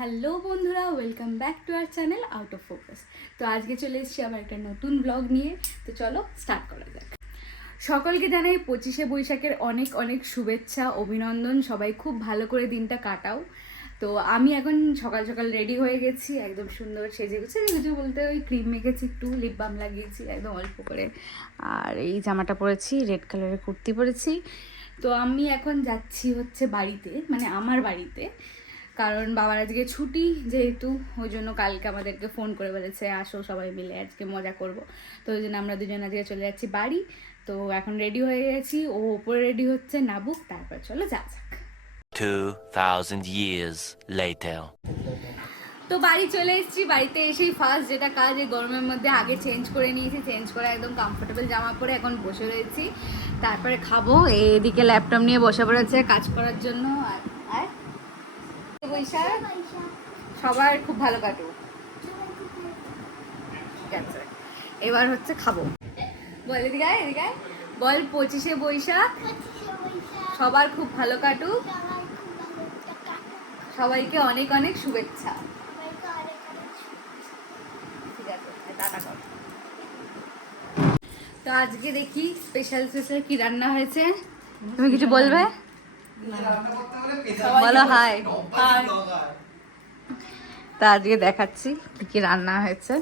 Hello বন্ধুরা, welcome back to our channel out of focus. তো আজকে চলে এসেছি আবার একটা নতুন ব্লগ নিয়ে। তো চলো স্টার্ট করা যাক। সকলকে জানাই 25শে বৈশাখের অনেক অনেক শুভেচ্ছা, অভিনন্দন। সবাই খুব ভালো করে দিনটা কাটাও। তো আমি এখন সকাল সকাল রেডি হয়ে গেছি, একদম সুন্দর সেজে গুছে বলতে ওই ক্রিম মেখেছি, একটু লিপ বাম লাগিয়েছি একদম অল্প করে, আর এই জামাটা পরেছি, রেড কালারের কুর্তি পরেছি। তো আমি এখন যাচ্ছি হচ্ছে বাড়িতে, মানে আমার বাড়িতে, কারণ বাবার আজকে ছুটি যেহেতু, ওই জন্য কালকে আমাদেরকে ফোন করে বলেছে আসো সবাই মিলে আজকে মজা করব। তো ওই জন্য আমরা দুজন আজকে চলে যাচ্ছি বাড়ি। তো এখন রেডি হয়ে গেছি, ও ওপরে রেডি হচ্ছে, নাবুক, তারপর চলো যা যাক। 2000 years later. তো বাড়ি চলে এসেছি। বাড়িতে এসেই ফার্স্ট যেটা কাজ, এই গরমের মধ্যে আগে চেঞ্জ করে নিয়েছি, চেঞ্জ করে একদম কমফোর্টেবল জামা পরে এখন বসে রয়েছি। তারপরে খাবো। এদিকে ল্যাপটপ নিয়ে বসে পড়েছে কাজ করার জন্য। আর বৈশাখ সবার খুব ভালো কাটুক। ঠিক আছে, এবার হচ্ছে খাবো। বল এদিকে আয়, এদিকে আয়। বল 25শে বৈশাখ সবার খুব ভালো কাটুক, সবাইকে অনেক অনেক শুভেচ্ছা। ঠিক আছে, টাটা কর। তো আজকে দেখি স্পেশাল স্পেশাল কি রান্না হয়েছে। তুমি কিছু বলবে? বলো হাই। তা আজকে দেখাচ্ছি কি কি রান্না হয়েছে।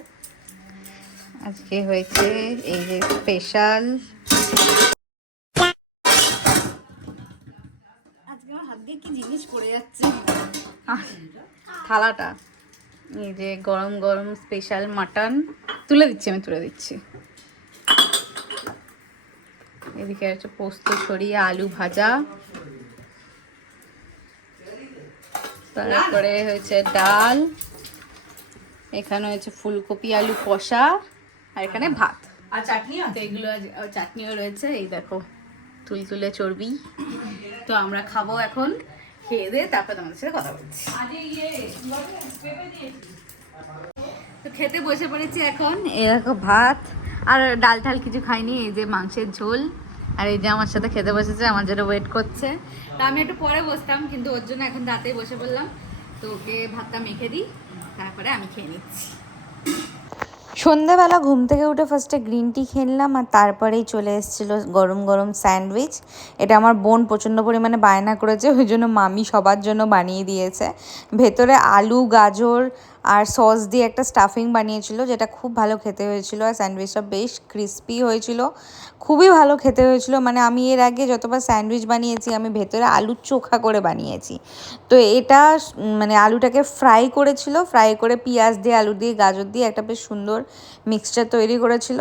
আজকে হয়েছে এই যে স্পেশাল, আজকে আমার হাত দিয়ে কি জিনিস পড়ে যাচ্ছে, থালাটা। এই যে গরম গরম স্পেশাল মাটন তুলে দিচ্ছি, আমি তুলে দিচ্ছি। এদিকে হচ্ছে পোস্ত ছড়িয়ে আলু ভাজা, তারপরে হয়েছে ডাল, এখানে হয়েছে ফুলকপি আলু কষা, আর এখানে ভাত আর চাটনি তো এগুলো চাটনিও রয়েছে। এই দেখো তুলতুলে চর্বি। তো আমরা খাবো এখন, খেয়ে দিয়ে তারপর তোমাদের সাথে কথা বলছি। তো খেতে বসে পড়েছি এখন। এই দেখো ভাত, আর ডাল ঠাল কিছু খাইনি। এই যে মাংসের ঝোল, আর এই যে আমার সাথে খেতে বসেছে, আমার জন্য ওয়েট করছে। তা আমি একটু পরে বসতাম, কিন্তু ওর জন্য এখন রাতেই বসে পড়লাম। তো ওকে ভাতটা মেখে দিই, তারপরে আমি খেয়ে নিচ্ছি। সন্ধেবেলা ঘুম থেকে উঠে ফার্স্টে গ্রিন টি খেলাম, আর তারপরেই চলে এসেছিলো গরম গরম স্যান্ডউইচ। এটা আমার বোন প্রচণ্ড পরিমাণে বায়না করেছে, ওই জন্য মামি সবার জন্য বানিয়ে দিয়েছে। ভেতরে আলু, গাজর আর সস দিয়ে একটা স্টাফিং বানিয়েছিল, যেটা খুব ভালো খেতে হয়েছিল। আর স্যান্ডউইচটা বেশ ক্রিস্পি হয়েছিল, খুবই ভালো খেতে হয়েছিল। মানে আমি এর আগে যতবার স্যান্ডউইচ বানিয়েছি, আমি ভেতরে আলুর চোখা করে বানিয়েছি। তো এটা মানে আলুটাকে ফ্রাই করেছিল, ফ্রাই করে পেঁয়াজ দিয়ে, আলু দিয়ে, গাজর দিয়ে একটা বেশ সুন্দর মিক্সচার তৈরি করেছিল,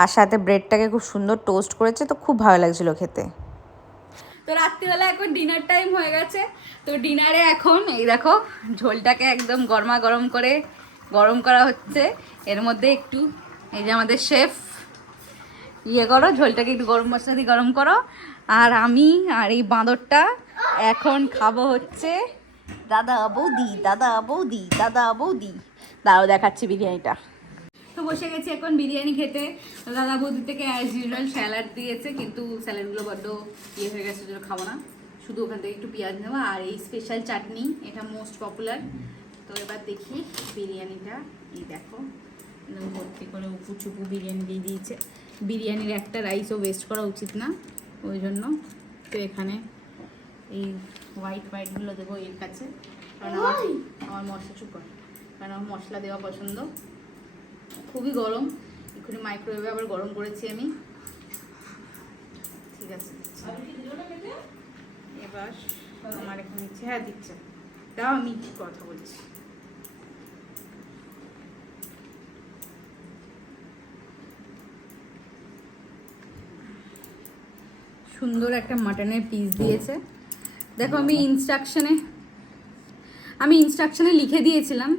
আর সাথে ব্রেডটাকে খুব সুন্দর টোস্ট করেছে। তো খুব ভালো লাগছিল খেতে। তো রাত্রিবেলা এখন ডিনার টাইম হয়ে গেছে। তো ডিনারে এখন এই দেখো ঝোলটাকে একদম গরমা গরম করে গরম করা হচ্ছে। এর মধ্যে একটু এই যে আমাদের শেফ করো, ঝোলটাকে একটু গরম মশলা দিয়ে গরম করো। আর আমি আর এই বাঁদরটা এখন খাবো হচ্ছে দাদা বৌদি, দাদা বৌদি, দাদা বৌদি। দাঁড়াও দেখাচ্ছি বিরিয়ানিটা। তো বসে গেছি এখন বিরিয়ানি খেতে। দাদা বৌদি থেকে অ্যাজ ইউজুয়াল স্যালাড দিয়েছে, কিন্তু স্যালাডগুলো বড্ড হয়ে গেছে, যেটা খাবো না। শুধু ওখান থেকে একটু পেঁয়াজ নেওয়া, আর এই স্পেশাল চাটনি, এটা মোস্ট পপুলার। তো এবার দেখি বিরিয়ানিটা। এই দেখো একদম ভর্তি করে উপু চুপু বিরিয়ানি দিয়ে দিয়েছে। বিরিয়ানির একটা রাইসও ওয়েস্ট করা উচিত না, ওই জন্য। তো এখানে এই হোয়াইটগুলো দেবো এর কাছে, কারণ আমার মশলা চুপ করে, কারণ আমার মশলা দেওয়া পছন্দ। খুবই গরম, এক্ষুনি মাইক্রোওয়েভে আবার গরম করেছি আমি। ঠিক আছে, এবার আমার এখানে ইচ্ছে, হ্যাঁ দিচ্ছে, দাও আমি কথা বলছি। সুন্দর একটা মাটনের পিস দিয়েছে। দেখো আমি ইনস্ট্রাকশনে লিখে দিয়েছিলাম,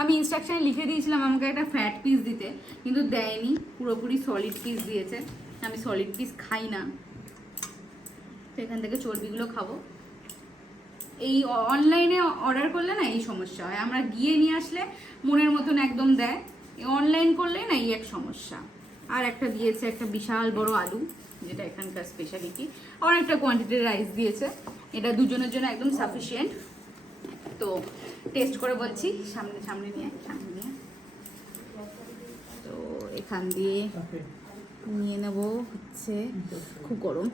আমি ইনস্ট্রাকশনে লিখে দিয়েছিলাম আমাকে একটা ফ্যাট পিস দিতে, কিন্তু দেয়নি, পুরোপুরি সলিড পিস দিয়েছে। আমি সলিড পিস খাই না, তো এখান থেকে চর্বিগুলো খাবো। এই অনলাইনে অর্ডার করলে না এই সমস্যা হয়, আমরা গিয়ে নিয়ে আসলে মনের মতন একদম দেয়, অনলাইন করলে না এই এক সমস্যা। আর একটা দিয়েছে একটা বিশাল বড় আলু, যেটা এখানকার স্পেশালিটি। অনেকটা কোয়ান্টিটির রাইস দিয়েছে, এটা দুজনের জন্য একদম সাফিসিয়েন্ট। তো টেস্ট করে বলছি। সামনে নিয়ে তো এখান দিয়ে নিয়ে নেব হচ্ছে, খুব গরম,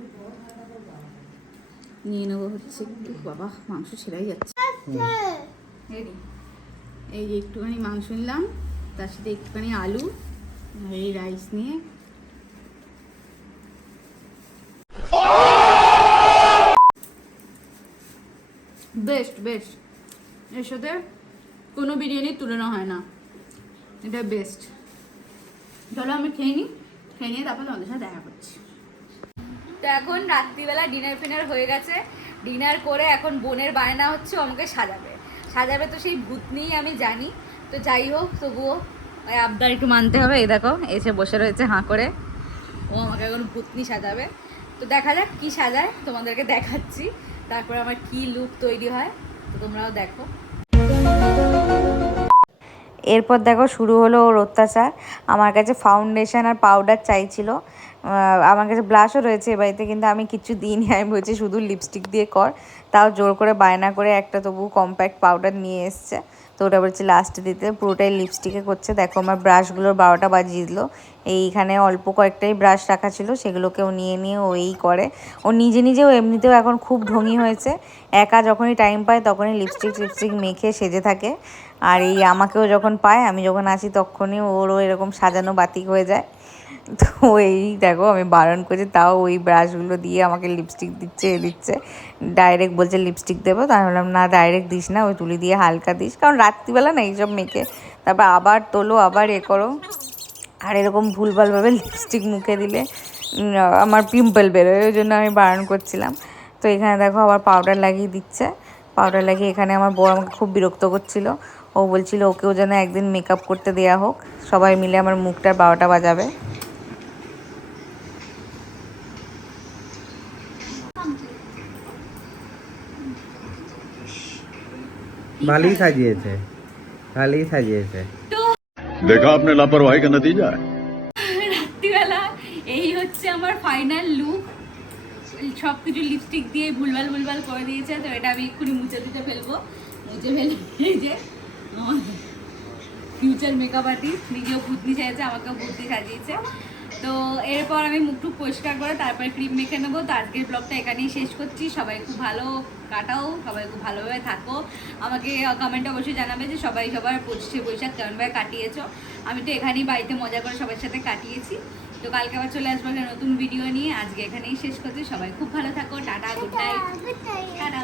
নিয়ে নেবো হচ্ছে একটু, বাবা মাংস ছেড়াই যাচ্ছে। রেডি, এই যে একটুখানি মাংস নিলাম, তার সাথে একটুখানি আলু আর এই রাইস নিয়ে বেস্ট বেস্ট, এর সাথে কোনো বিরিয়ানির তুলনা হয় না, এটা বেস্ট। চলো আমি খেয়ে নিয়ে তারপর তোমাদের সাথে দেখা করছি। তো এখন রাত্রিবেলা ডিনার হয়ে গেছে, ডিনার করে এখন বোনের বায়না হচ্ছে আমাকে সাজাবে তো সেই ভূতনি আমি জানি, তো যাই হোক তবুও ওই আবদার একটু মানতে হবে। এই দেখো এসে বসে রয়েছে হাঁ করে, ও আমাকে এখন ভূতনি সাজাবে। তো দেখা যাক কি সাজায়, তোমাদেরকে দেখাচ্ছি, তারপরে আমার কি লুক তৈরি হয়, তো তোমরাও দেখো। এরপর দেখো শুরু হলো ওর অত্যাচার। আমার কাছে ফাউন্ডেশন আর পাউডার চাইছিল, আমার কাছে ব্লাশও রয়েছে এ বাড়িতে, কিন্তু আমি কিছু দিইনি। আমি বলছি শুধু লিপস্টিক দিয়ে কর, তাও জোর করে বায়না করে একটা তবু কম্প্যাক্ট পাউডার নিয়ে এসছে, তো ওটা বলছি লাস্টে দিতে, পুরোটাই লিপস্টিকে করছে। দেখো আমার ব্রাশগুলোর 12টা বাজিয়ে দিল। এইখানে অল্প কয়েকটাই ব্রাশ রাখা ছিল, সেগুলোকেও নিয়ে ও এই করে। ও নিজেও এমনিতেও এখন খুব ঢঙি হয়েছে, একা যখনই টাইম পায় তখনই লিপস্টিক মেখে সেজে থাকে। আর এই আমাকেও যখন পায়, আমি যখন আসি তখনই ওরও এরকম সাজানো বাতিক হয়ে যায়। তো এই দেখো আমি বারণ করছি, তাও ওই ব্রাশগুলো দিয়ে আমাকে লিপস্টিক দিচ্ছে, ডাইরেক্ট বলছে লিপস্টিক দেবো। তো আমি বললাম না, ডাইরেক্ট দিস না, ওই তুলি দিয়ে হালকা দিস, কারণ রাত্রিবেলা না এইসব মেখে তারপর আবার তোলো, আবার করো, আর এরকম ভুলভালভাবে লিপস্টিক মুখে দিলে আমার পিম্পল বেরোয়, ওই জন্য আমি বারণ করছিলাম। তো এখানে দেখো আবার পাউডার লাগিয়ে দিচ্ছে, পাউডার লাগিয়ে এখানে আমার বর আমাকে খুব বিরক্ত করছিল। ও বলছিল ওকেও যেন একদিন মেকআপ করতে দেওয়া হোক, সবাই মিলে আমার মুখটার 12টা বাজাবে। ভালোই সাজিয়েছে, ভালোই সাজিয়েছে। देखा आपने लापरवाही का नतीजा है। রাত্রিবেলা এই হচ্ছে আমার ফাইনাল লুক, সব কিছু লিপস্টিক দিয়ে ভুলভাল করে দিয়েছে। তো এটা আমি এক্ষুনি মুছে ফেলবো, এই যে ফিউচার মেকআপ আর্টিস্ট নিজেও ভূতনি সাজিয়েছে, আমাকেও ভূতনি সাজিয়েছে। তো এরপর আমি মুখটুক পরিষ্কার করে তারপরে ক্রিম মেখে নেবো। তো আজকের ব্লগটা এখানেই শেষ করছি। সবাই খুব ভালো কাটাও, সবাই খুব ভালোভাবে থাকো। আমাকে কমেন্টে অবশ্যই জানাবে যে সবাই সবার 25শে বৈশাখ কেমনভাবে কাটিয়েছো। আমি তো এখানেই বাড়িতে মজা করে সবার সাথে কাটিয়েছি। তো কালকে আবার চলে আসবো একটা নতুন ভিডিও নিয়ে। আজকে এখানেই শেষ করছি। সবাই খুব ভালো থাকো, টাটা, গুড নাইট, টাটা।